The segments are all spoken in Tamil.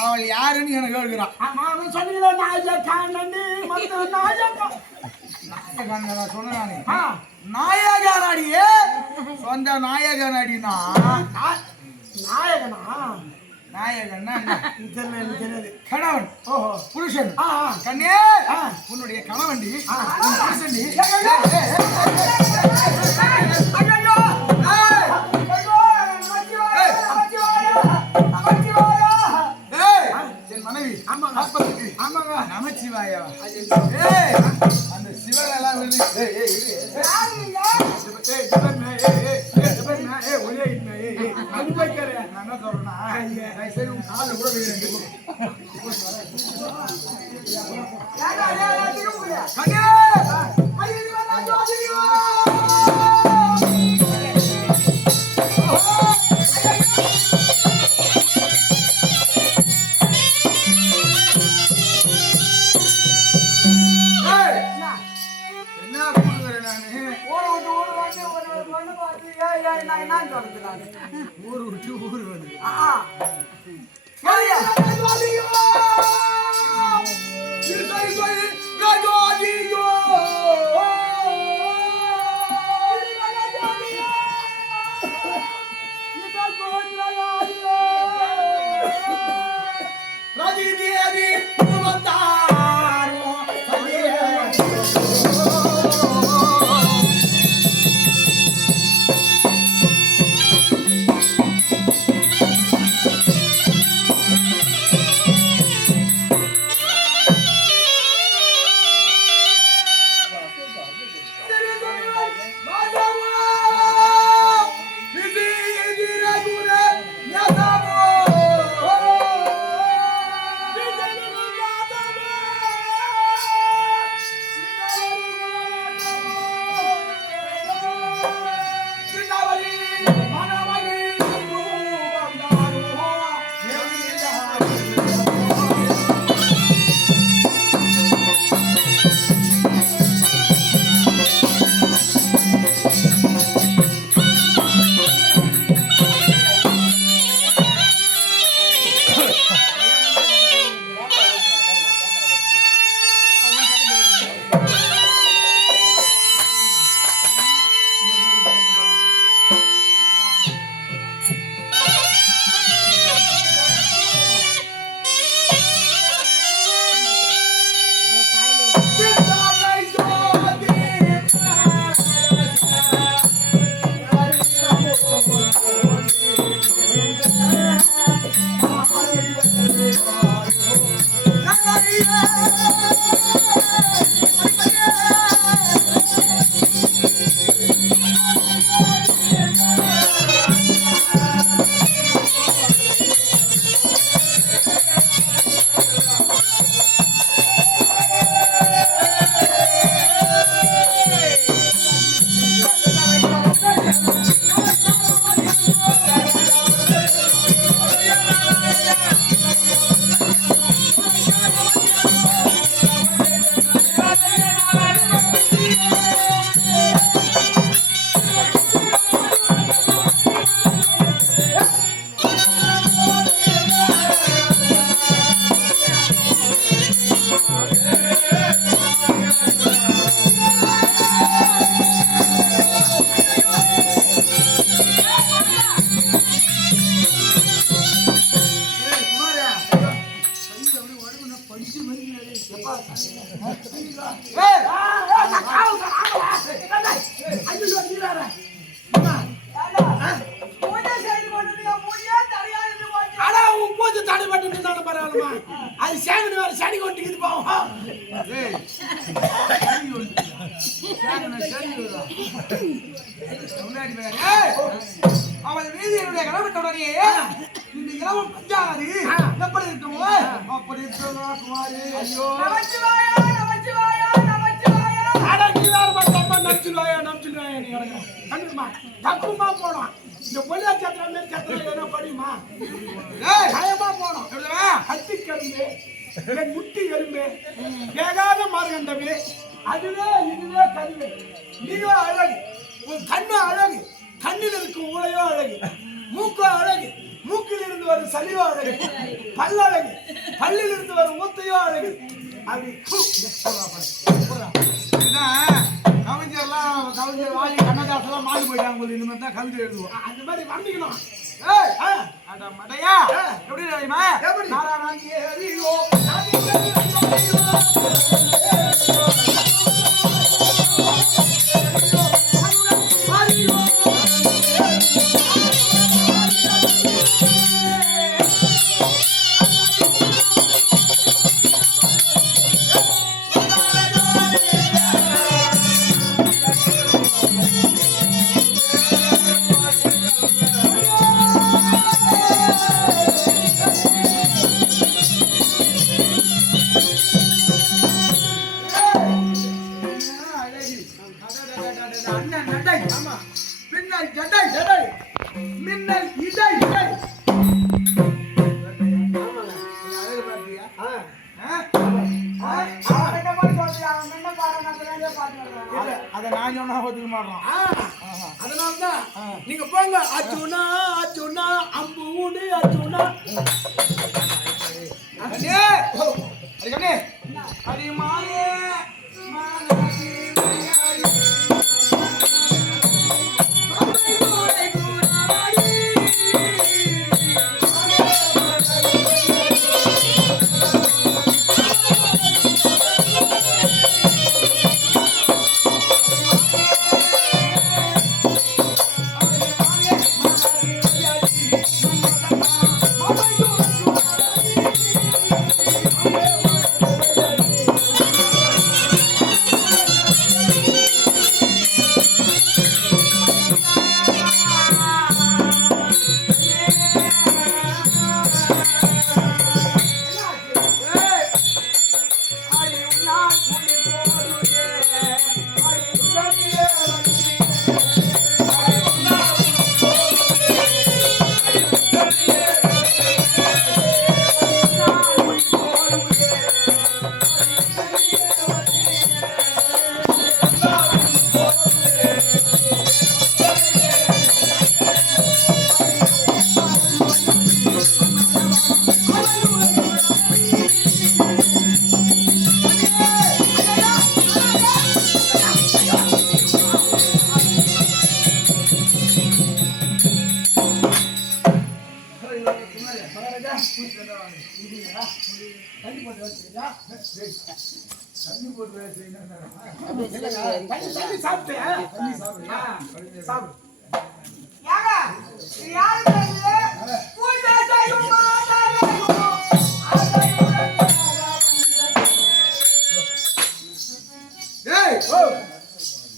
அவள் யாருன்னு எனக்கு கேட்கிறான். சொன்னீங்களா சொன்னானே நாயகனாடியே சொந்த நாயகனாடினா நாயகனா நாயகன்னா கணவன் புருஷன் கண்ணே உன்னுடைய கணவன்டி புருஷன்டி மனைவி நமச்சிவாயா அந்த சிவன் எல்லாம் என்ன சொல்றேன்னா சரி உன் கால கூட ஊரு விட்டு ஊரு வந்து அது சேவன் வேற சனி கொண்டு போவோம். அவள் வீதியினுடைய கடவுளுடைய இந்த இளவம் பஞ்சாது எப்படி இருக்குமோ அப்படி குமாரி. ஐயோ தப்புமா போனோம். இந்த பொலியா சத்திரமே சத்திர படியுமா போனோம். கட்டி கரும்பு முட்டி எறும்பு வேகாத மார்கண்டமே அதுவே இதுவே கருவே. நீயோ அழகு, உன் கண்ணு அழகு, கண்ணில் இருக்கும் ஊழையோ அழகு, மூக்கோ அழகு, மூக்கில் இருந்து வரும் சளியோ அழகு, பல்லு அழகு, பல்லில் இருந்து வரும் மூத்தையோ அழகு. அப்படி கவிஞர் வாங்கி கண்ணதாசெல்லாம் மாறி போயிட்டாங்க போது. இந்த மாதிரி தான் கவிதை எழுதுவோம். அந்த மாதிரி வந்திக்கணும். மடையா எப்படி தெரியுமா? அதனால்தான் நீங்க போங்க. அர்ஜுனா அர்ஜுனா அம்பு ஊடு அர்ஜுனா.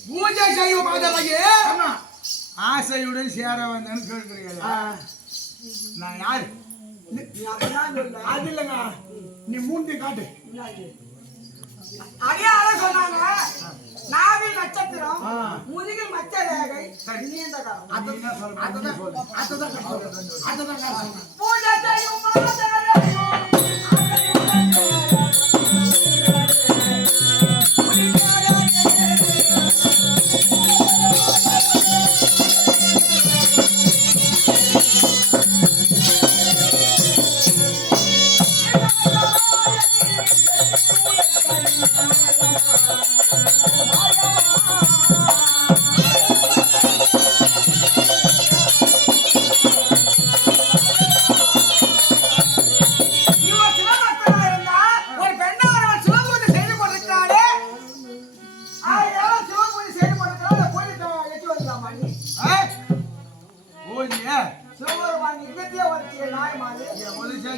பூஜை செய்யும் ஆசையுடன் சேர வந்தேன்னு கேட்கிறீங்க. நான் யாரு? அது இல்லைங்க, நீ மூஞ்சி காட்டு. அடையாளம் சொன்னாங்க. நாவில் நட்சத்திரம், முதுகில் மச்ச ரேகை, பூஜை செய்யும்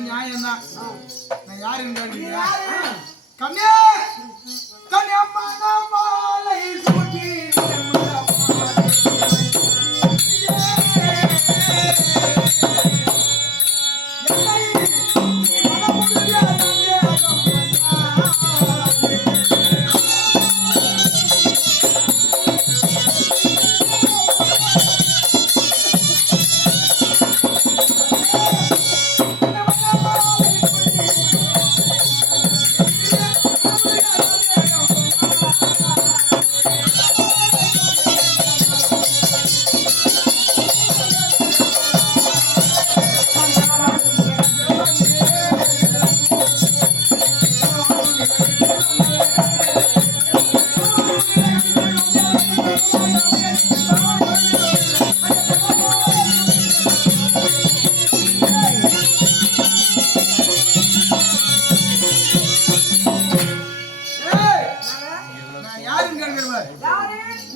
நியாயம் தான். நான் யாருன்னு கேட்டீங்க? கண்ணே கண்ணம்மா மாலை சூட்டி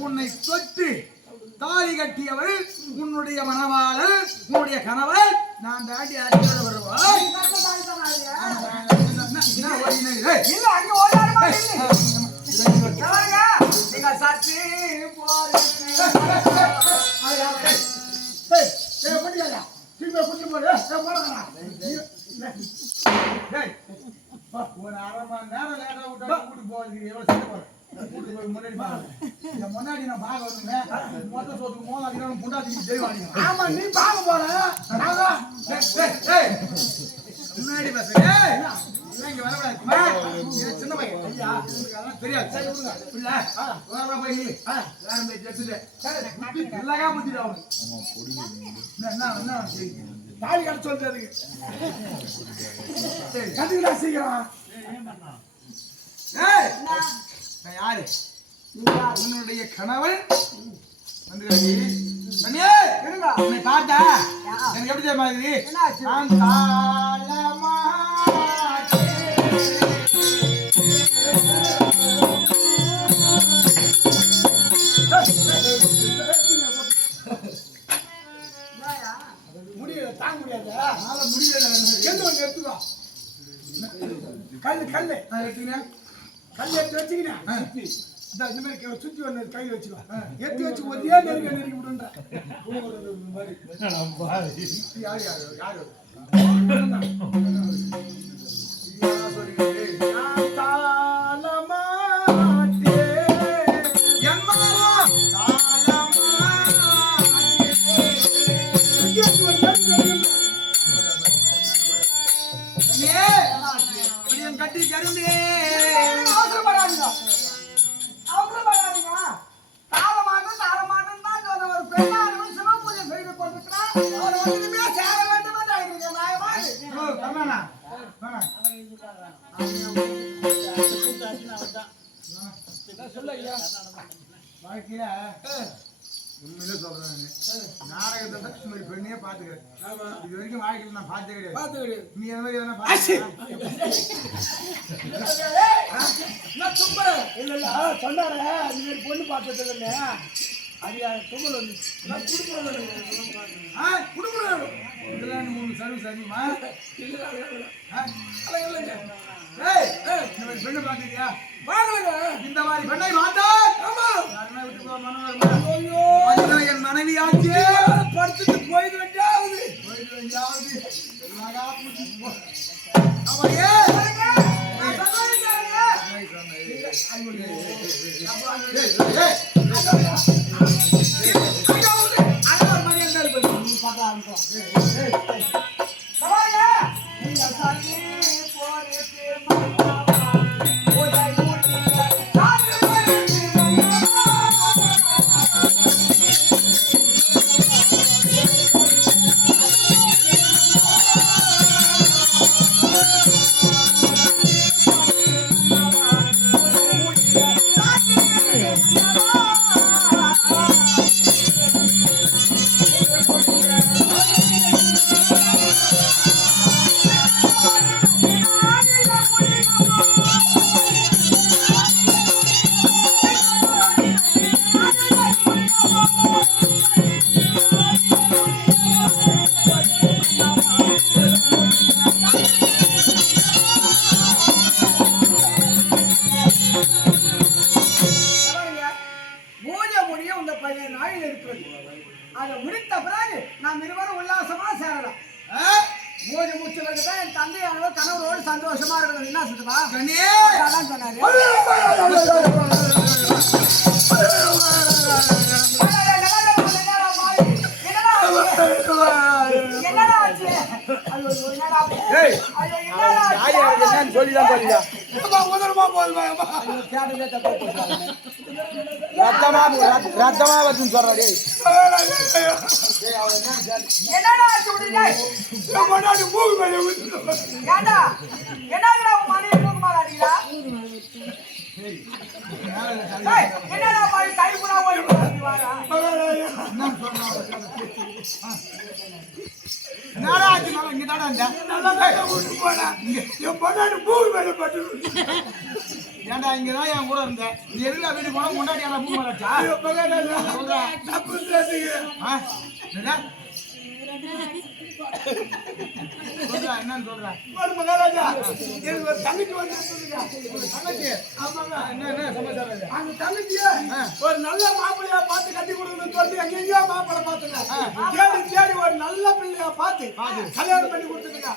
உன்னை தொட்டு தாலி கட்டியவள் உன்னுடைய மனவாளல் உன்னுடைய கணவன் நான் தாண்டி அடியோட வருவாய் ஒரு அரை மணி நேரம் லேட்டா விட்டா கூட்டு போகிறதுக்கு முன்னாடி நான் பாக வந்துங்க மொத்த சொத்துக்கு மோதாடி முன்னாடி ஜெய்வாங்க. ஆமா நீ பாக்க போற முன்னாடி பசங்க இங்க வரக்கூடாது. சின்ன பையன் அதெல்லாம் தெரியாது. சரி விடுங்க இல்ல வேற போய் வேற போய் ஜெத்துட்டு எல்லாக்கா புத்திட்டு அவனுக்கு என்ன என்ன தாலி கட்ட சொல்றதுக்கு கட்டுக்கிட்டா சீக்கிரம். யாரு உன்னுடைய கணவன் உன்னை பார்த்தா எனக்கு எப்படி தெரியுமா இது நான் தாளமா முடியல தாங்க முடியாது முடியல எடுத்துக்கோ கல்லு கல்லு எடுத்துக்கிறேன் கல் எடுத்து வச்சுக்கினேன் இந்த மாதிரி சுத்தி ஒன்று கையில் வச்சுக்கோ எடுத்து வச்சு ஒரே நெருக்கி விடுன்ற யாரு யாரு யாரு கட்டி கருந்தே வாழ்க்கையில உண்மையிலே சொல்றேன் நாடகத்தை லட்சுமி பெண்ணையே பாத்துக்கிறேன் இது வரைக்கும் வாழ்க்கையில் நான் பார்த்தே கிடையாது நீ அந்த மாதிரி எதனா சொன்னார இந்த மாதிரி பொண்ணு பார்த்தது இல்லைங்க அது தும்பல் வந்து குடும்பம் இதெல்லாம் 3 சர்வீஸ் அதிகமா பெண்ணு பாத்துக்கியா இந்த மாதிரி பெண்ணை பார்த்தா என் மனைவி ஆச்சு படுத்துட்டு போயிட்டு வேண்டியாவது அதை முடித்த பிறகு நாம் இருவரும் உல்லாசமா சேரலாம். மூணு முச்சலுக்கு தான் என் தந்தையானவர் கணவரோடு சந்தோஷமா இருக்கணும். என்ன சொல்லுவா அதான் சொன்னாரு. சொல்லிதான் போறீங்க ரத்தமா வந்து சொல்றாரு. ஏய், என்னடா பாய் கைப்புறா ஓடி வாரா என்னடா ஆச்சு நான் இங்க தான வந்தேன் நல்லா கையை விட்டு போனா என் பொண்ணாடி பூமி மேல பட்டு ஏன்டா இங்க தான் என் கூட இருந்தேன் நீ எதுல வீட்டுக்கு போனா முன்னாடி என்ன பூ மலச்சா சொல்றா தப்பு செய்யுங்க. என்னடா சொல்றா என்னன்னு சொல்றா ஒரு மகாராஜா எனக்கு ஒரு தங்கச்சி வந்து இருக்குதுங்க. தங்கச்சி ஆமாங்க. என்ன சமாச்சாரம் இது? அந்த தங்கச்சிய ஒரு நல்ல மாப்பிள்ளையா பார்த்து கட்டி கொடுக்கணும்னு சொல்லி எங்கெங்கயோ மாப்பிள்ளை பார்த்துங்க. தேடி தேடி ஒரு நல்ல பிள்ளையா பார்த்து கல்யாணம் பண்ணி கொடுத்துட்டுங்க.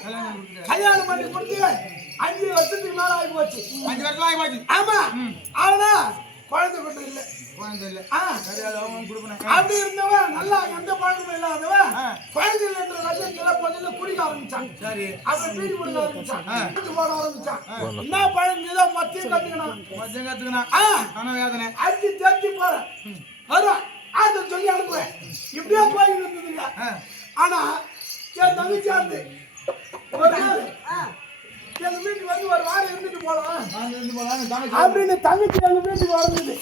கல்யாணம் பண்ணி கொடுத்து 5 வருஷத்துக்கு மேல ஆகி போச்சு. 5 வருஷம் ஆகி போச்சு. ஆமா. ஆனா குழந்தை கொண்டு இல்ல. குழந்தை இல்ல. ஆ. சரி அது அவன் கொடுக்கணும். அப்படி இருந்தவன் நல்லா எந்த பழக்கமும் இல்லாதவன் குழந்தை இல்லைன்ற விஷயத்துல முதல்ல குடிக்க ஆரம்பிச்சான். சரி. அப்புறம் பீடி குடிக்க ஆரம்பிச்சான். பீடி போட ஆரம்பிச்சான். என்ன பழக்கம் இதோ மத்தியம் கத்துக்கணும். மச்சம் கத்துக்கணும். ஆனா வேதனை. அடிச்சு தேர்ச்சி போறேன். வரும். அதை சொல்லி அனுப்புவேன். இப்படியே போய் இருந்ததுங்க. ஆனா என் தங்கச்சி ஆண்டு ஒரு நாள் எங்க வீட்டுக்கு வந்து ஒரு வாரம் இருந்துட்டு போலாம் நான் இருந்து போலாம் தங்கச்சி அப்படின்னு தங்கச்சி எங்க வீட்டுக்கு வந்தது.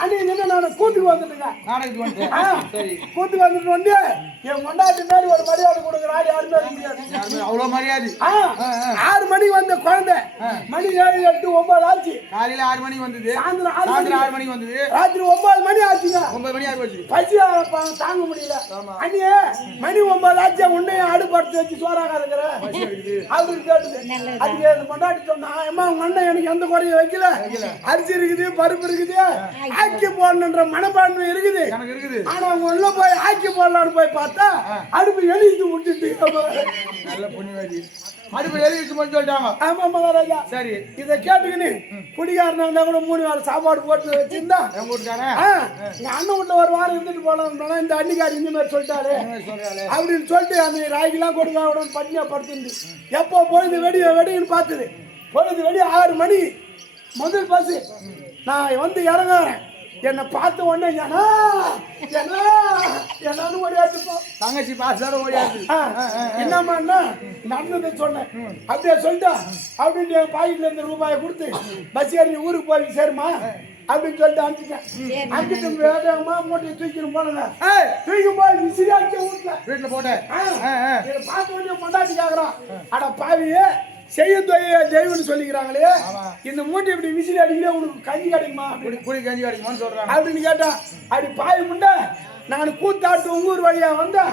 அன்னைக்கு நான் கூட்டுக்கு வந்துட்டுங்க. நாளைக்கு வந்து சரி கூட்டுக்கு வந்துட்டு வந்து என் கொண்டாட்டி மாரி ஒரு மரியாதை கொடுக்குற ஆள் யாருமே இருக்க முடியாது. யாருமே அவ்வளவு மரியாதை. 6 மணிக்கு வந்த குழந்தை மணி 7, 8, 9 ஆச்சு. காலையில 6 மணிக்கு வந்தது. சாயந்தரம் 6 மணிக்கு வந்தது. ராத்திரி 9 மணி ஆச்சுங்க. 9 மணி ஆகி போச்சு. பசி தாங்க முடியல. அண்ணியே மணி 9 ஆச்சு உன்னைய அடுப்படுத்து வச்சு சோறாகாதுங்கிற அவருக்கு கேட்டுது. அதுக்கு கொண்டாடி சொன்னா அம்மா உங்க அண்ணன் எனக்கு எந்த குறையும் வைக்கல. அரிசி இருக்குது, பருப்பு இருக்குது, ஆக்கி போடணுன்ற மனப்பான்மை இருக்குது. எனக்கு இருக்குது. ஆனா அவங்க உள்ள போய் ஆக்கி போடலான்னு போய் பார்த்தா அடுப்பு எழுதிட்டு விட்டுட்டு நல்ல புண்ணியவாதி. அடுப்பு எழுதி வச்சு மட்டும் சொல்லிட்டாங்க. ஆமா மகாராஜா. சரி. இதை கேட்டுக்கின்னு குடிகாரனா இருந்தா கூட 3 வேளை சாப்பாடு போட்டு வச்சிருந்தா எங்க வீட்டுக்காரன் எங்க அண்ணன் வீட்டுல ஒரு வாரம் இருந்துட்டு போலாம். இந்த அன்னிக்காரி இந்த மாதிரி சொல்லிட்டாரு சொல்றாளே அப்படின்னு சொல்லிட்டு அந்த ராய்க்கெல்லாம் கொடுக்க உடனே பட்டினியா படுத்துருந்து எப்போ பொழுது வெடின்னு பார்த்தது. பொழுது 6 மணி முதல் பஸ் நான் வந்து இறங்குறேன். என்னை பார்த்த உடனே என்னன்னு ஓடியாச்சுப்பா. தங்கச்சி பாசார ஓடியாச்சு. என்னம்மா நடந்ததை சொன்னேன். அப்படியே சொல்லிட்டா அப்படின்னு என் பாக்கெட்ல இருந்து ரூபாயை கொடுத்து பஸ் ஏறி ஊருக்கு போய் சேருமா அப்படின்னு சொல்லிட்டு அனுப்பிட்டேன். அனுப்பிட்டு வேகமா மூட்டையை தூக்கிட்டு போனங்க. தூக்கி போய் விசிறியாச்சு வீட்டுல போட்டேன். பார்த்த உடனே கொண்டாட்டி கேக்குறான். அட பாவியே செய்யும் தெய்வம்னு சொல்லிக்கிறாங்களே இந்த மூட்டை இப்படி விசிறி அடிக்கிறே உனக்கு கஞ்சி கிடைக்குமா குடி கஞ்சி கிடைக்குமான்னு சொல்றாங்க அப்படின்னு கேட்டா அப்படி பாய் முண்டை நான் கூத்தாட்டு உங்க ஊர் வழியா வந்தேன்.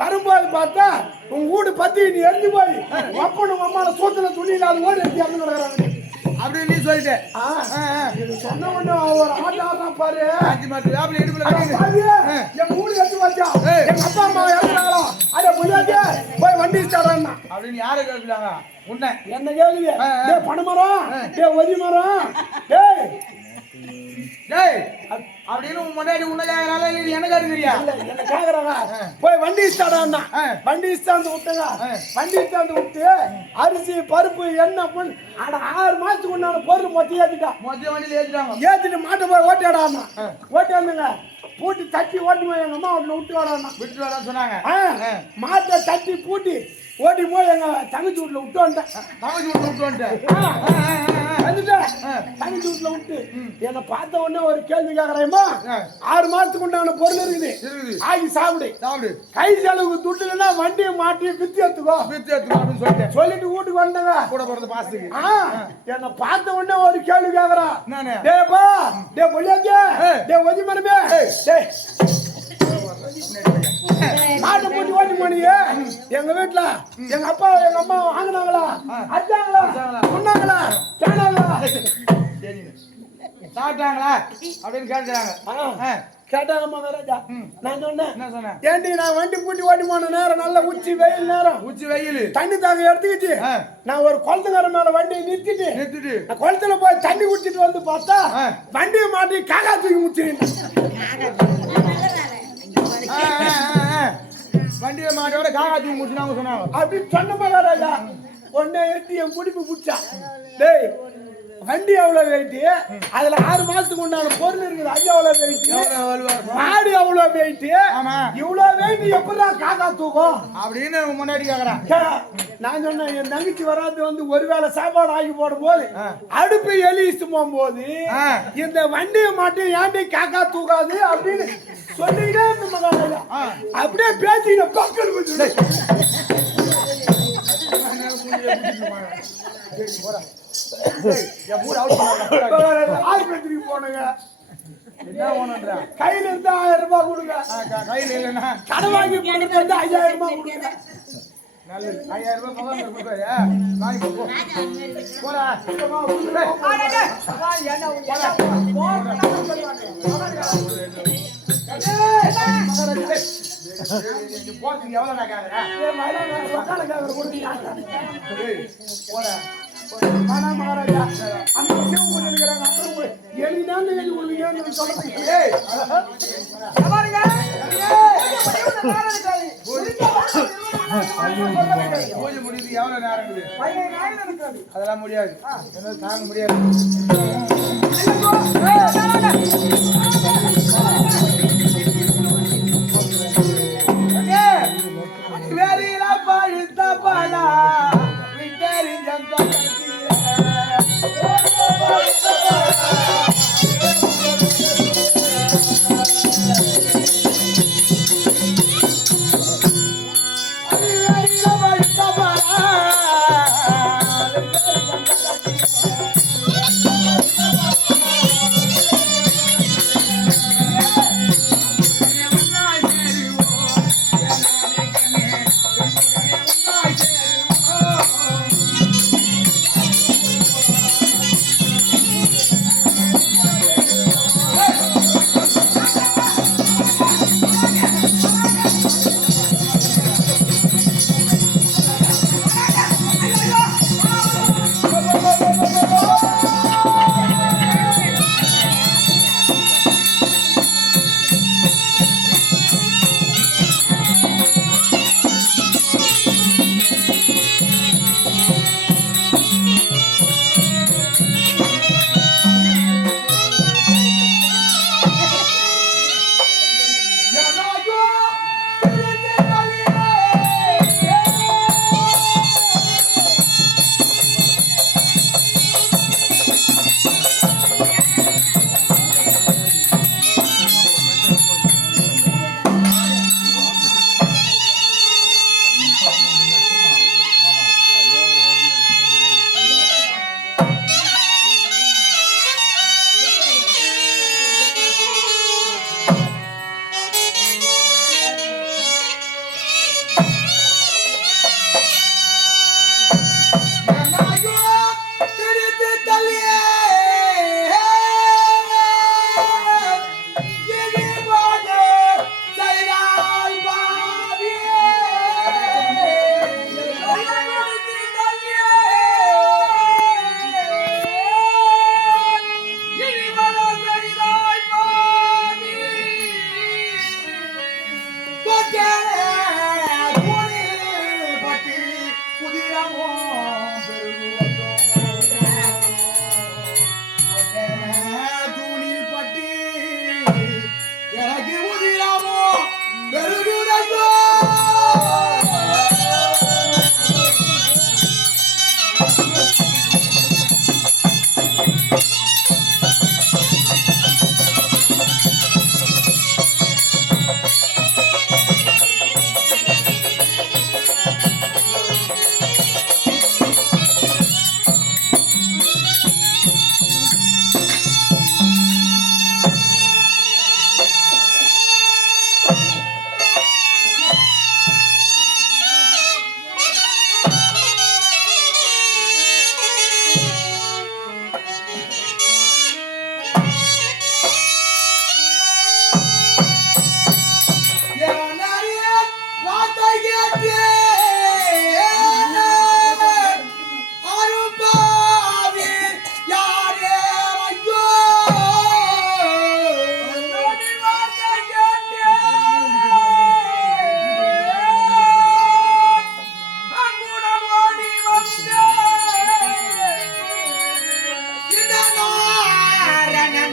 வரும்போது பார்த்தா உங்க வீடு பத்தி நீ எரிஞ்சு போய் அப்பனும் அம்மான சூத்துல துணி இல்லாத ஓடி எடுத்து இறந்து கிடக்குறாங்க அப்படின்னு நீ சொல்லிட்டேன். சொன்ன உடனே ஒரு ஆட்டாதான் பாரு இடுப்புல எங்க ஊரு எடுத்து வச்சா எங்க அப்பா அம்மா இறங்குறாங்களோ அதை முடியாது போய் வண்டி தரேன் அப்படின்னு யாரு கேட்கிறாங்க உன்ன என்ன கேள்வி பனைமரம் ஒதி மரம் டேய் அப்படின்னு முன்னாடி உன்ன கேக்குறாங்க என்ன கேக்குறியா என்ன கேக்குறாங்க போய் வண்டி ஸ்டார்ட் வண்டி ஸ்டாண்ட் விட்டுங்க. வண்டி ஸ்டாண்ட் விட்டு அரிசி பருப்பு எண்ணெய் புல் ஆனா 6 மாசத்துக்கு உண்டான பொருள் மொத்தம் ஏத்திட்டா. மொத்த வண்டியில ஏத்திட்டாங்க. ஏத்திட்டு மாட்டை போய் ஓட்டிடாமா ஓட்டியாந்துங்க பூட்டி தட்டி ஓட்டி போய் எங்க அம்மா வீட்டுல விட்டு வராமா விட்டு வர சொன்னாங்க. மாட்டை தட்டி பூட்டி ஓட்டி போய் எங்க தங்கச்சி வீட்டுல விட்டு வந்துட்டேன். தங்கச்சி வீட்டுல விட்டு வந்துட்டேன். தங்கச்சி வீட்டுல விட்டு என்னை பார்த்த உடனே ஒரு கேள்வி கேக்குறேம்மா 6 மாசத்துக்கு உண்டான பொருள் இருக்குது ஆகி சாப்பிடு கை செலவுக்கு துட்டு இல்லைன்னா வண்டியை மாட்டி வித்து எடுத்துக்கோ அப்படின்னு சொல்லிட்டு வீட்டுக்கு வந்தாங்க. கூட பிறந்த பாசத்துக்கு என்னை பார்த்த உடனே ஒரு கேள்வி கேக்குறான். நானே டேப்பா டே பொய்யாக்கே டே ஒதி மரமே மாட்டை பூட்டி ஓட்டி போனீங்க எங்க வீட்டுல எங்க அப்பா எங்க அம்மா வாங்கினாங்களா அடிச்சாங்களா சொன்னாங்களா கேட்டாங்களா சாப்பிட்டாங்களா அப்படின்னு கேட்கிறாங்க. கேட்டாங்க மகாராஜா. நான் சொன்னேன் என்ன சொன்னேன் ஏண்டி நான் வண்டி பூட்டி ஓட்டி போன நேரம் நல்ல உச்சி வெயில் தண்ணி தாங்க எடுத்துக்கிச்சு நான் ஒரு குளத்துக்கார மேல வண்டியை நிறுத்திட்டு குளத்துல போய் தண்ணி குடிச்சிட்டு வந்து பார்த்தா வண்டியை மாட்டி காக்கா தூக்கி முடிச்சிருந்தேன். வண்டியில மாட்டோட காக்கா தூக்கி முடிச்சுனாங்க சொன்னாங்க அப்படின்னு சொன்ன மகாராஜா. உடனே எடுத்து என் குடிப்பு பிடிச்சா. டேய் வண்டி எவ்வளவு வெயிட், அதுல 6 மாசத்துக்கு உண்டான பொருள் இருக்குது, அது எவ்வளவு வெயிட், மாடு எவ்வளவு வெயிட், ஆமா. இவ்வளவு வெயிட் எப்படிதான் காக்கா தூக்கும் அப்படின்னு முன்னாடி கேக்குறேன். நான் சொன்னேன் என் தங்கச்சி வராது வந்து ஒருவேளை சாப்பாடு ஆக்கி போடும் போது அடுப்பு எலிச்சு போகும்போது இந்த வண்டியை மட்டும் ஏன்டி காக்கா தூக்காது அப்படின்னு சொல்லிக்கிட்டே இருந்த அப்படியே பேசிக்கிட்ட பக்கம் ஆஸ்பத்திரிக்கு போனுங்க. என்ன வேணும்ன்ற கையில இருந்து 1000 ரூபாய் கொடுங்க, கையில இல்லைன்னா கடன் வாங்கி கொடுங்க 5000 ரூபாய் கொடுங்க. நல்லது. 5000 ரூபாய் முகம் கொடுப்பாரு. வாங்கி போ. போடா. போறதுக்கு எவ்வளவு நான் கேக்குறேன்? போடா. மகாராஜா அந்த விஷயம் இருக்கிறாங்க. அப்புறம் எளிதான எழுதி கொடுங்க சொல்லுங்க. பூஜை முடியுது எவ்வளவு நேரம் இருக்குது? 15 இருக்காது. அதெல்லாம் முடியாது, என்னால தாங்க முடியாது. வேறில பழுத்த பலா விட்டறிஞ்சம்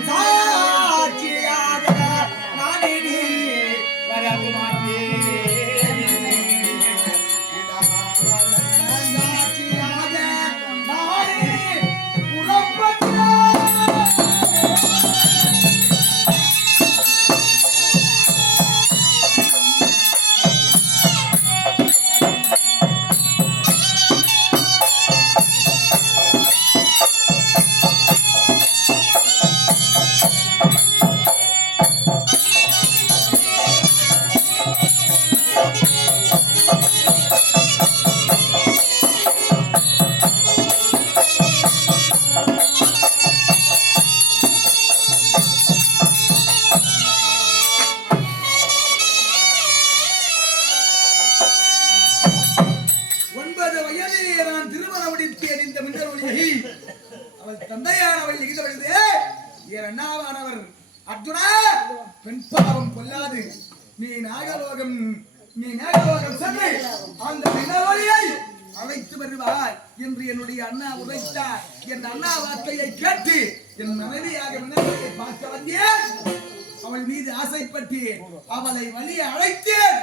சாட்சியாக நான் இனி வரமாட்டேன். சாட்சியாக நான் இனி புறப்பட்டேன். தந்தையானவள் எகித வழிது என் அண்ணாவானவர் அர்ஜுனா பெண் பாவம் கொல்லாது நீ நாகலோகம் சென்று அந்த பெண்ணவழியை அழைத்து வருவாய் என்று என்னுடைய அண்ணா உரைத்தார். என் அண்ணா வார்த்தையை கேட்டு என் மனைவியாக வினவியை பார்க்க வந்தேன். அவள் மீது ஆசைப்பட்டு அவளை வழியை அழைத்தேன்.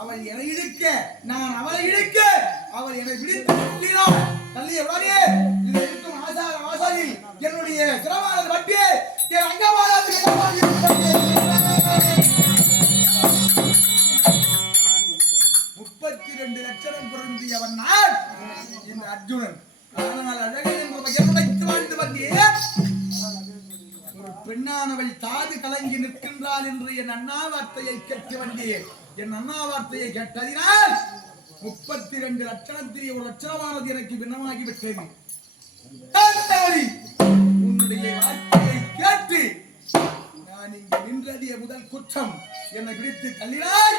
அவள் என்னை இழுக்க நான் அவளை இழுக்க அவள் என்னை விடுத்து தள்ளிய உடனே இது இருக்கும் ஆசார வாசலில் என்னுடைய சிரமானது பற்றி என் அங்கமானது 32 லட்சம் பொருந்தியவன் நான் இந்த அர்ஜுனன். ஆனால் அழகை என்ற பெயருடைத்து வாழ்ந்து வந்தேன். ஒரு பெண்ணானவள் தாது கலங்கி நிற்கின்றாள் என்று என் அண்ணா வார்த்தையை கேட்டு வந்தேன். என் அண்ணா வார்த்தையை கேட்டதினால் 32 லட்சணத்தில் ஒரு லட்சணமானது எனக்கு பின்னமாகிவிட்டது. உன்னுடைய வார்த்தையை கேட்டு நான் இங்கு நின்றதிய முதல் குற்றம் என்னை பிடித்து தள்ளினாய்.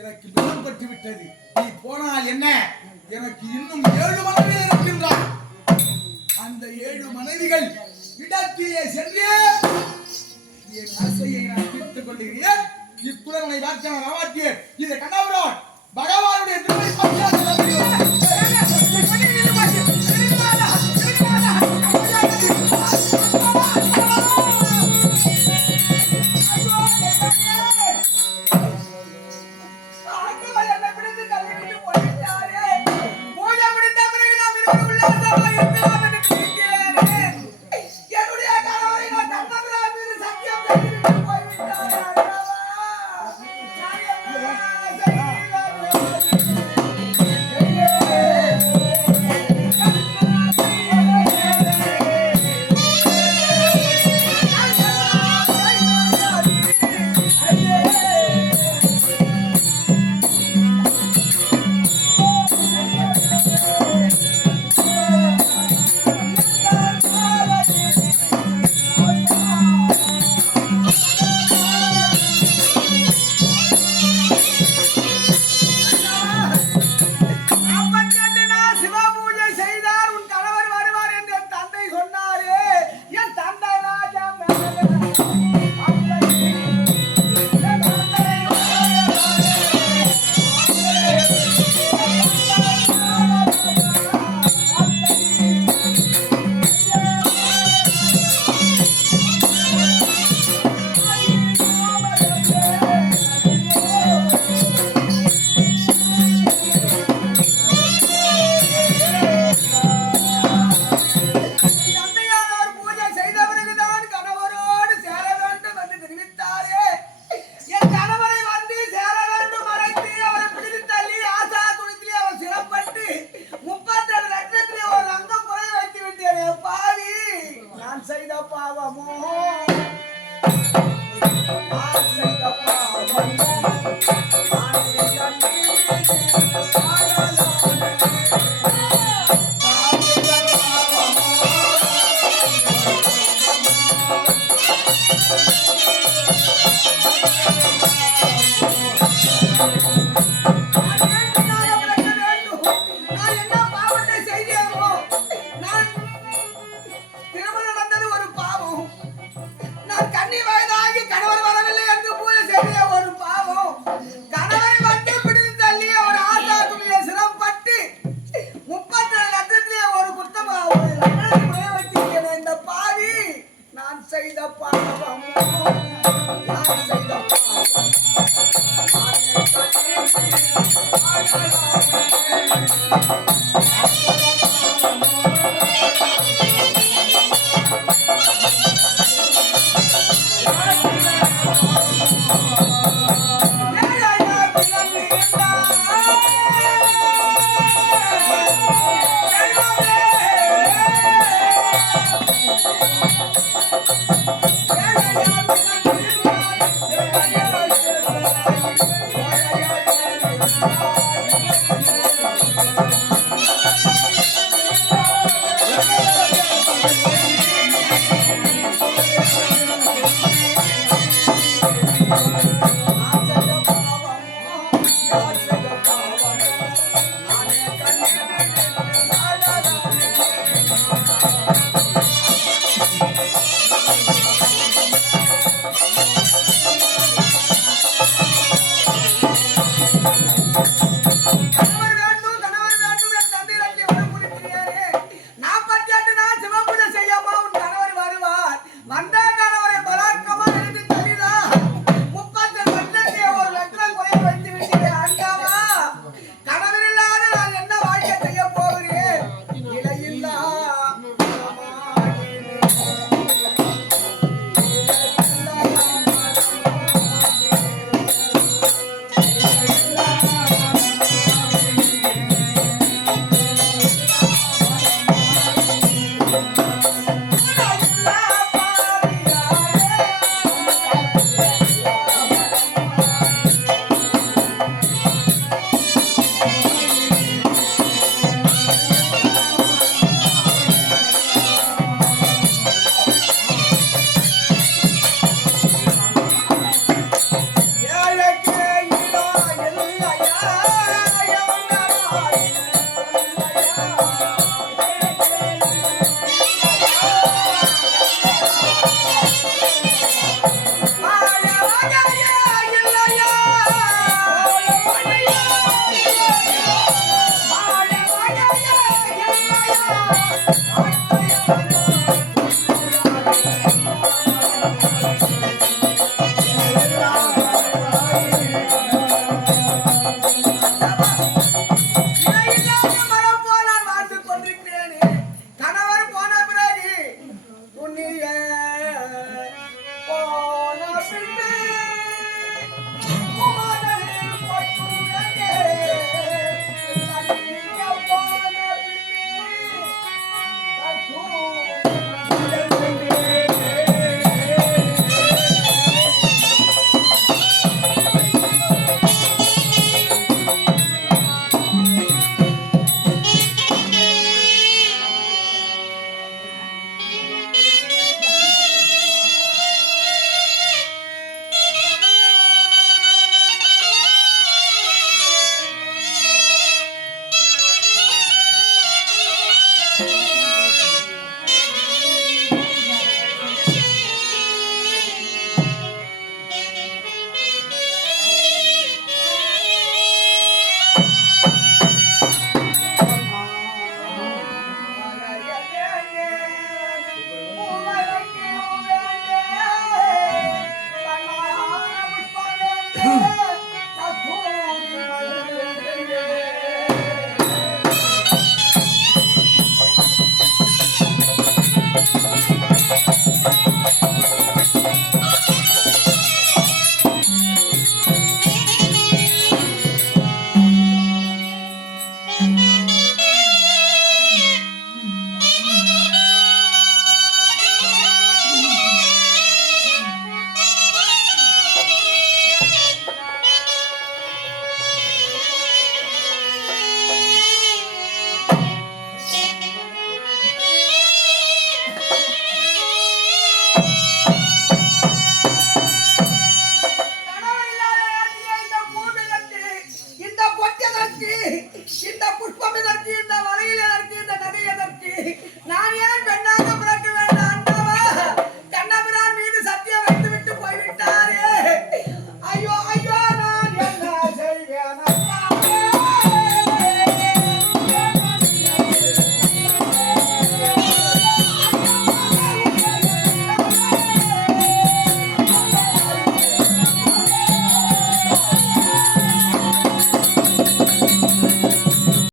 எனக்கு பின்னப்பட்டு விட்டது. நீ போனால் என்ன? எனக்கு இன்னும் 7 மனைவிகள் இருக்கின்றார். அந்த 7 மனைவிகள் இடத்திலே சென்று என் ஆசையை நான் தீர்த்துக் கொள்கிறேன். இக்குலனை வாக்கியான ராவாட்டியர் இதை கண்டவரோன் பகவானுடைய திருமணி செய்த பாவம் யார் செய்த பாவம் வந்த